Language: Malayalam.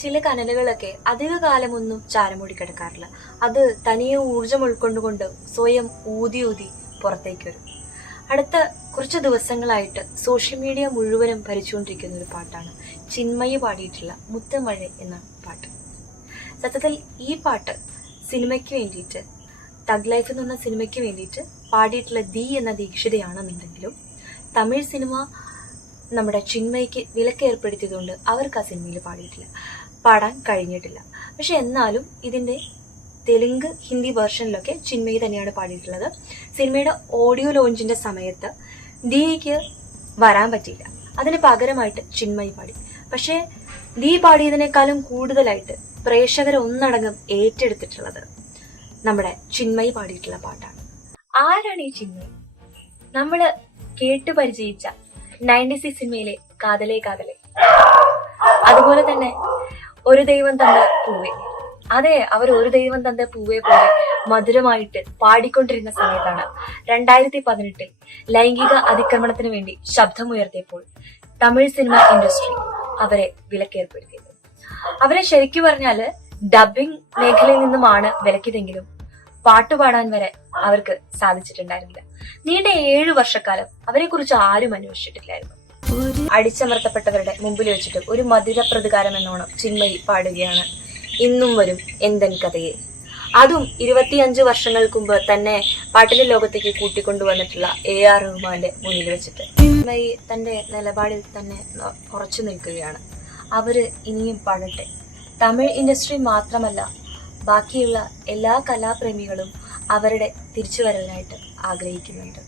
ചില കനലുകളൊക്കെ അധിക കാലമൊന്നും ചാരമൂടി കിടക്കാറില്ല. അത് തനിയെ ഊർജം ഉൾക്കൊണ്ടുകൊണ്ട് സ്വയം ഊതി ഊതി പുറത്തേക്ക് വരും. അടുത്ത കുറച്ച് ദിവസങ്ങളായിട്ട് സോഷ്യൽ മീഡിയ മുഴുവനും ഭരിച്ചുകൊണ്ടിരിക്കുന്ന ഒരു പാട്ടാണ് ചിന്മയി പാടിയിട്ടുള്ള മുത്തമഴ എന്ന പാട്ട്. സത്യത്തിൽ ഈ പാട്ട് സിനിമയ്ക്ക് വേണ്ടിയിട്ട്, തഗ് ലൈഫ് എന്ന് പറഞ്ഞ സിനിമയ്ക്ക് വേണ്ടിയിട്ട് പാടിയിട്ടുള്ള ദീ എന്ന ദീക്ഷിതയാണെന്നുണ്ടെങ്കിലും തമിഴ് സിനിമ നമ്മുടെ ചിന്മയ്ക്ക് വിലക്ക് ഏർപ്പെടുത്തിയതുകൊണ്ട് അവർക്ക് ആ സിനിമയിൽ പാടാൻ കഴിഞ്ഞിട്ടില്ല. പക്ഷെ എന്നാലും ഇതിന്റെ തെലുങ്ക്, ഹിന്ദി വേർഷനിലൊക്കെ ചിന്മയി തന്നെയാണ് പാടിയിട്ടുള്ളത്. സിനിമയുടെ ഓഡിയോ ലോഞ്ചിന്റെ സമയത്ത് ദീക്ക് വരാൻ പറ്റിയില്ല. അതിന് പകരമായിട്ട് ചിന്മയി പാടി. പക്ഷെ ദീ പാടിയതിനേക്കാളും കൂടുതലായിട്ട് പ്രേക്ഷകരെ ഒന്നടങ്കം ഏറ്റെടുത്തിട്ടുള്ളത് നമ്മുടെ ചിന്മയി പാടിയിട്ടുള്ള പാട്ടാണ്. ആരാണ് ഈ ചിന്മയി? നമ്മള് കേട്ടു പരിചയിച്ച 90s സിനിമയിലെ കാതലേ കാതലേ, അതുപോലെ തന്നെ ഒരു ദൈവം തന്ന പൂവേ. അതെ, അവർ ഒരു ദൈവം തന്ന പൂവേ പോലെ മധുരമായിട്ട് പാടിക്കൊണ്ടിരുന്ന സമയത്താണ് 2018 ലൈംഗിക അതിക്രമണത്തിന് വേണ്ടി ശബ്ദമുയർത്തിയപ്പോൾ തമിഴ് സിനിമ ഇൻഡസ്ട്രി അവരെ വിലക്കേർപ്പെടുത്തിയത്. അവരെ ശരിക്കു പറഞ്ഞാല് ഡബിംഗ് മേഖലയിൽ നിന്നുമാണ് വിലക്കിയതെങ്കിലും പാട്ടുപാടാൻ വരെ അവർക്ക് സാധിച്ചിട്ടുണ്ടായിരുന്നില്ല. നീണ്ട 7 വർഷക്കാലം അവരെ കുറിച്ച് ആരും അന്വേഷിച്ചിട്ടില്ലായിരുന്നു. അടിച്ചമർത്തപ്പെട്ടവരുടെ മുമ്പിൽ വെച്ചിട്ട് ഒരു മധുര പ്രതികാരം എന്നോണം ചിന്മയി പാടുകയാണ് ഇന്നും വരും എന്തൻ കഥയെ. അതും 25 വർഷങ്ങൾക്ക് മുമ്പ് തന്നെ പാട്ടിലെ ലോകത്തേക്ക് കൂട്ടിക്കൊണ്ടുവന്നിട്ടുള്ള AR റഹ്മാന്റെ മുന്നിൽ വെച്ചിട്ട് ചിന്മയി തന്റെ നിലപാടിൽ തന്നെ ഉറച്ചു നിൽക്കുകയാണ്. അവര് ഇനിയും പാടട്ടെ. തമിഴ് ഇൻഡസ്ട്രി മാത്രമല്ല, ബാക്കിയുള്ള എല്ലാ കലാപ്രേമികളും അവരുടെ തിരിച്ചുവരലിനായിട്ട് ആഗ്രഹിക്കുന്നുണ്ട്.